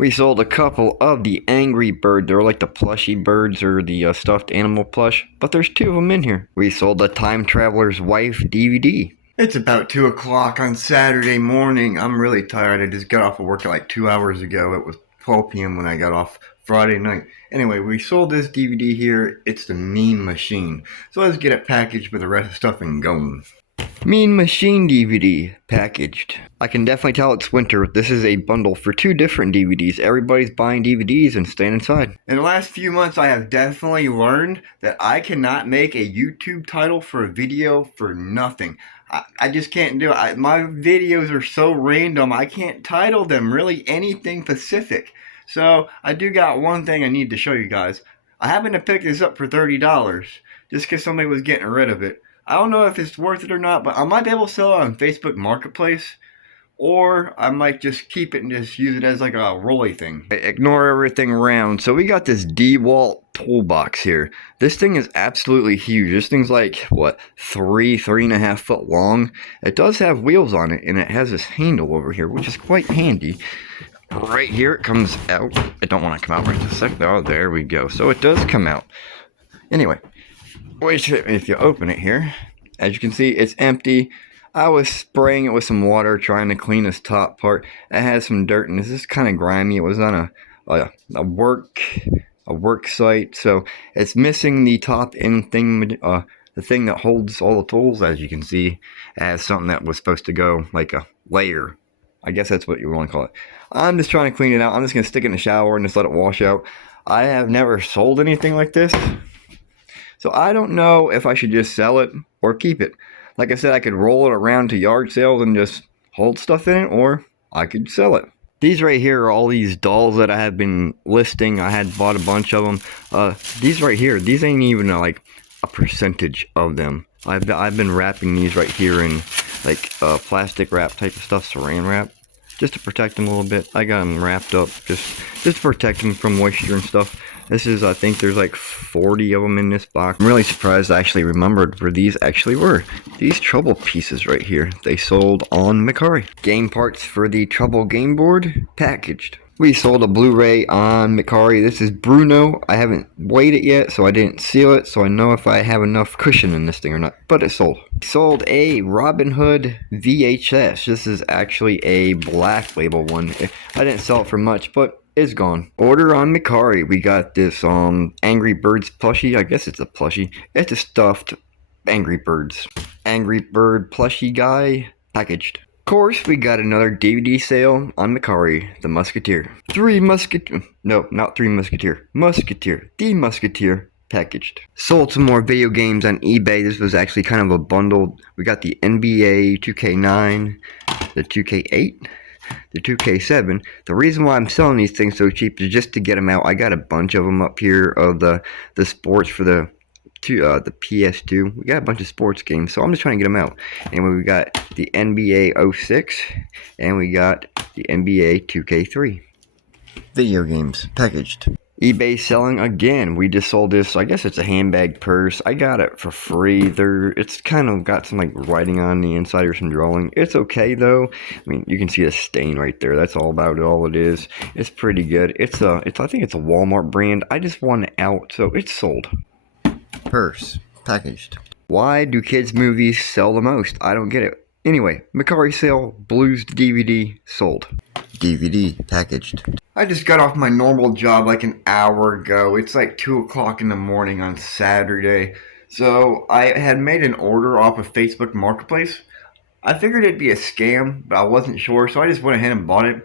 We sold a couple of the Angry Bird. They're like the plushy birds or the stuffed animal plush, but there's two of them in here. We sold the Time Traveler's Wife DVD. It's about 2 o'clock on Saturday morning. I'm really tired. I just got off of work like 2 hours ago. It was 12 p.m. when I got off Friday night. Anyway, we sold this DVD here. It's the Mean Machine. So let's get it packaged with the rest of the stuff and going. Mean Machine DVD packaged. I can definitely tell it's winter. This is a bundle for two different DVDs. Everybody's buying DVDs and staying inside. In the last few months, I have definitely learned that I cannot make a YouTube title for a video for nothing. I just can't do it. My videos are so random, I can't title them really anything specific. So I do got one thing I need to show you guys. I happened to pick this up for $30 just because somebody was getting rid of it. I don't know if it's worth it or not, but I might be able to sell it on Facebook Marketplace. Or I might just keep it and just use it as like a rolly thing. Ignore everything around. So we got this DeWalt toolbox here. This thing is absolutely huge. This thing's like, what, 3.5 foot long. It does have wheels on it, and it has this handle over here, which is quite handy. Right here it comes out. It don't want to come out right this second. Oh, there we go. So it does come out. Anyway, if you open it here, as you can see, it's empty. I was spraying it with some water, trying to clean this top part. It has some dirt, and this is kind of grimy. It was on a work site, so it's missing the top end thing, the thing that holds all the tools. As you can see, it has something that was supposed to go like a layer. I guess that's what you want to call it. I'm just trying to clean it out. I'm just gonna stick it in the shower and just let it wash out. I have never sold anything like this, so I don't know if I should just sell it or keep it. Like I said, I could roll it around to yard sales and just hold stuff in it, or I could sell it. These right here are all these dolls that I have been listing. I had bought a bunch of them. These right here, these ain't even like a percentage of them. I've been wrapping these right here in like plastic wrap type of stuff, saran wrap, just to protect them a little bit. I got them wrapped up just to protect them from moisture and stuff. This is, I think there's like 40 of them in this box. I'm really surprised I actually remembered where these actually were. These Trouble pieces right here, they sold on Mercari. Game parts for the Trouble game board, packaged. We sold a Blu-ray on Mercari. This is Bruno. I haven't weighed it yet, so I didn't seal it, so I know if I have enough cushion in this thing or not, but it sold. Sold a Robin Hood VHS. This is actually a black label one. I didn't sell it for much, but it's gone. Order on Mercari. We got this Angry Birds plushie. I guess it's a plushie. It's a stuffed Angry Birds. Angry Bird plushie guy packaged. Of course, we got another DVD sale on Mercari. The Musketeer. No, not Three Musketeer. Musketeer. The Musketeer packaged. Sold some more video games on eBay. This was actually kind of a bundle. We got the NBA 2K9, the 2K8, the 2K7. The reason why I'm selling these things so cheap is just to get them out. I got a bunch of them up here of the sports for the PS2. We got a bunch of sports games, so I'm just trying to get them out. Anyway, we got the NBA 06 and we got the NBA 2K3. Video games packaged. eBay selling again. We just sold this. I guess it's a handbag purse. I got it for free. It's kind of got some like writing on the inside or some drawing. It's okay though. I mean, you can see a stain right there. That's all about it. All it is. It's pretty good. I think it's a Walmart brand. I just want it out, so it's sold. Purse packaged. Why do kids movies sell the most? I don't get it. Anyway, Mercari sale, Blues DVD sold. DVD packaged. I just got off my normal job like an hour ago. It's like 2 o'clock in the morning on Saturday. So I had made an order off of Facebook Marketplace. I figured it'd be a scam, but I wasn't sure, so I just went ahead and bought it.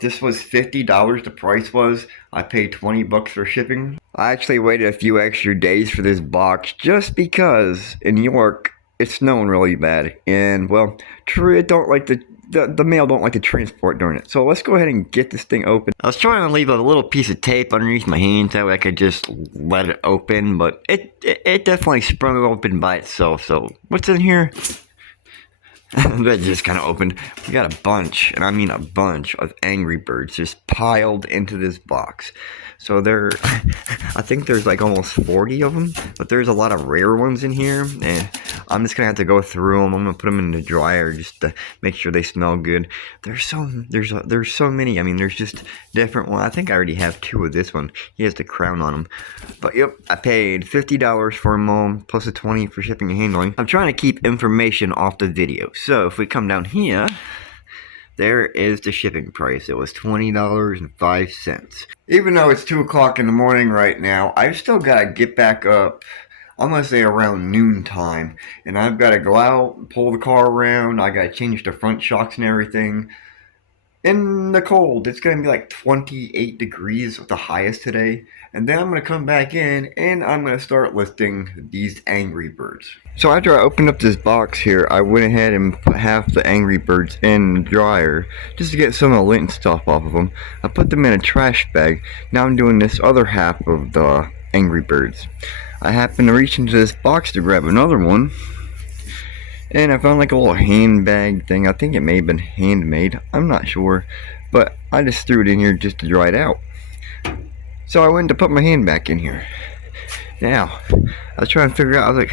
This was $50, the price was. I paid $20 for shipping. I actually waited a few extra days for this box just because in New York it's snowing really bad, and well, it don't like the mail don't like to transport during it. So let's go ahead and get this thing open. I was trying to leave a little piece of tape underneath my hand so I could just let it open, but it definitely sprung open by itself. So what's in here? That just kind of opened. We got a bunch, and I mean a bunch of Angry Birds just piled into this box. So there, I think there's like almost 40 of them, but there's a lot of rare ones in here, and I'm just gonna have to go through them. I'm gonna put them in the dryer just to make sure they smell good. There's so many. I mean, there's just different ones. I think I already have 2 of this one. He has the crown on him. But yep, I paid $50 for them all, plus a 20 for shipping and handling. I'm trying to keep information off the video. So if we come down here, there is the shipping price. It was $20.05. Even though it's 2 o'clock in the morning right now, I've still got to get back up, I'm going to say around noontime. And I've got to go out, pull the car around, I got to change the front shocks and everything. In the cold, it's going to be like 28 degrees with the highest today. And then I'm going to come back in and I'm going to start listing these Angry Birds. So after I opened up this box here, I went ahead and put half the Angry Birds in the dryer just to get some of the lint and stuff off of them. I put them in a trash bag. Now I'm doing this other half of the Angry Birds. I happened to reach into this box to grab another one, and I found like a little handbag thing. I think it may have been handmade. I'm not sure, but I just threw it in here just to dry it out. So I went to put my hand back in here. Now, I was trying to figure out, I was like,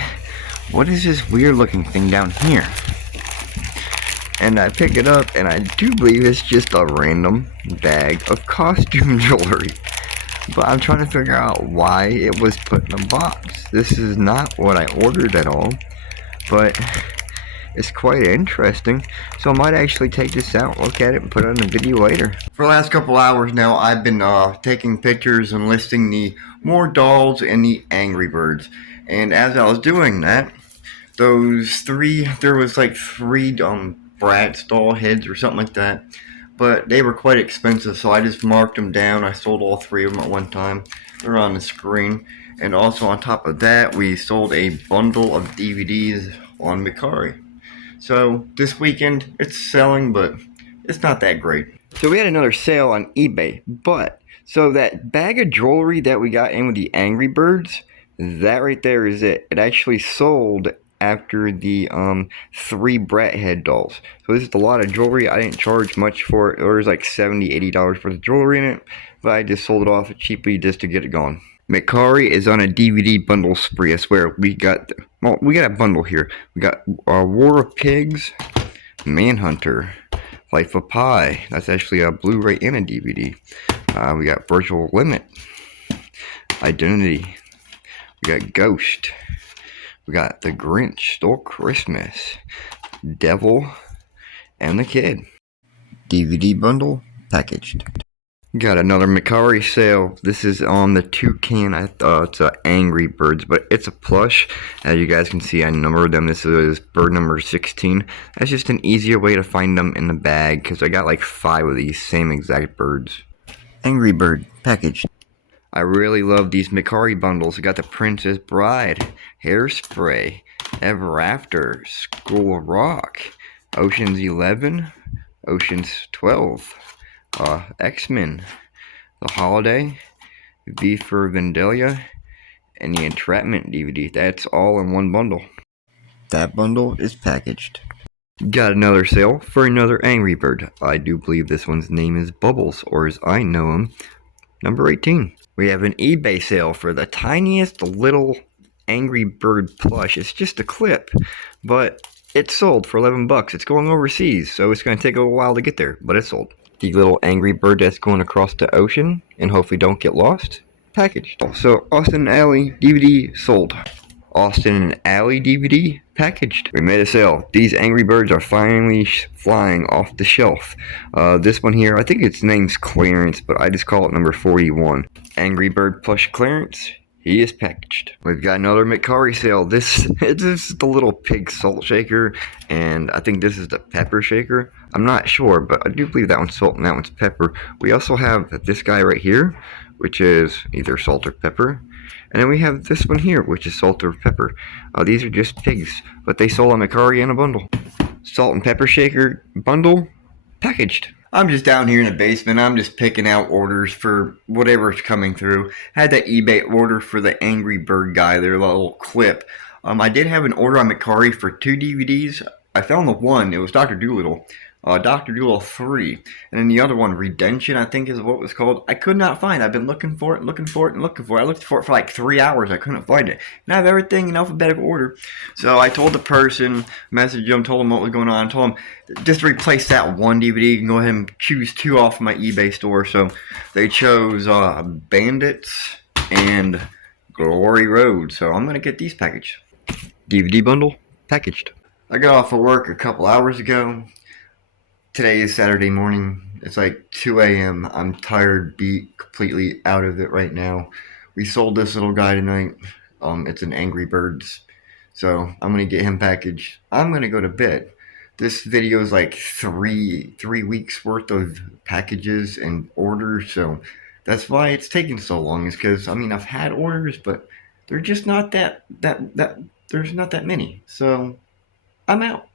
what is this weird looking thing down here? And I pick it up, and I do believe it's just a random bag of costume jewelry. But I'm trying to figure out why it was put in a box. This is not what I ordered at all, but it's quite interesting. So I might actually take this out, look at it, and put it on a video later. For the last couple hours now, I've been taking pictures and listing the more dolls and the Angry Birds. And as I was doing that, there was like 3 Bratz doll heads or something like that. But they were quite expensive, so I just marked them down. I sold all 3 of them at one time. They're on the screen. And also on top of that, we sold a bundle of DVDs on Mercari. So this weekend, it's selling, but it's not that great. So we had another sale on eBay, but so that bag of jewelry that we got in with the Angry Birds, that right there is it. It actually sold after the 3 Brat Head dolls. So this is a lot of jewelry. I didn't charge much for it. There was like $70, $80 for the jewelry in it, but I just sold it off cheaply just to get it gone. Mercari is on a DVD bundle spree. I swear, we got a bundle here. We got War of Pigs, Manhunter, Life of Pi. That's actually a Blu-ray and a DVD. We got Virtual Limit, Identity. We got Ghost. We got The Grinch Stole Christmas, Devil, and the Kid. DVD bundle packaged. Got another Mercari sale. This is on the Toucan. I thought it's a Angry Birds, but it's a plush. As you guys can see, I numbered them. This is bird number 16. That's just an easier way to find them in the bag, because I got like 5 of these same exact birds. Angry Bird packaged. I really love these Mercari bundles. I got the Princess Bride, Hairspray, Ever After, School of Rock, Ocean's 11, Ocean's 12, X-Men, The Holiday, V for Vendetta, and the Entrapment DVD. That's all in one bundle. That bundle is packaged. Got another sale for another Angry Bird. I do believe this one's name is Bubbles, or as I know him, number 18. We have an eBay sale for the tiniest little Angry Bird plush. It's just a clip, but it's sold for 11 bucks. It's going overseas, so it's going to take a little while to get there, but it's sold. The little Angry Bird that's going across the ocean and hopefully don't get lost, packaged. So Austin and Alley DVD sold. Austin and Alley DVD packaged. We made a sale. These Angry Birds are finally flying off the shelf. This one here, I think its name's clearance, but I just call it number 41. Angry Bird plush clearance. He is packaged. We've got another Mercari sale. This is the little pig salt shaker, and I think this is the pepper shaker. I'm not sure, but I do believe that one's salt and that one's pepper. We also have this guy right here, which is either salt or pepper. And then we have this one here, which is salt or pepper. These are just pigs, but they sold on Mercari in a bundle. Salt and pepper shaker bundle, packaged. I'm just down here in the basement. I'm just picking out orders for whatever's coming through. Had that eBay order for the Angry Bird guy, their little clip. I did have an order on Mercari for 2 DVDs. I found the one. It was Doctor Doolittle, Doctor Doolittle 3, and then the other one, Redemption, I think is what it was called. I could not find. I've been looking for it, looking for it, and looking for it. I looked for it for like 3 hours. I couldn't find it. And I have everything in alphabetical order. So I told the person, messaged them, told them what was going on, told them just replace that one DVD. You can go ahead and choose two off my eBay store. So they chose Bandits and Glory Road. So I'm gonna get these packaged. DVD bundle packaged. I got off of work a couple hours ago. Today is Saturday morning. It's like 2 a.m. I'm tired, beat, completely out of it right now. We sold this little guy tonight. It's an Angry Birds. So I'm gonna get him packaged. I'm gonna go to bed. This video is like three weeks worth of packages and orders, so that's why it's taking so long. Is because I mean I've had orders, but they're just not that there's not that many. So I'm out.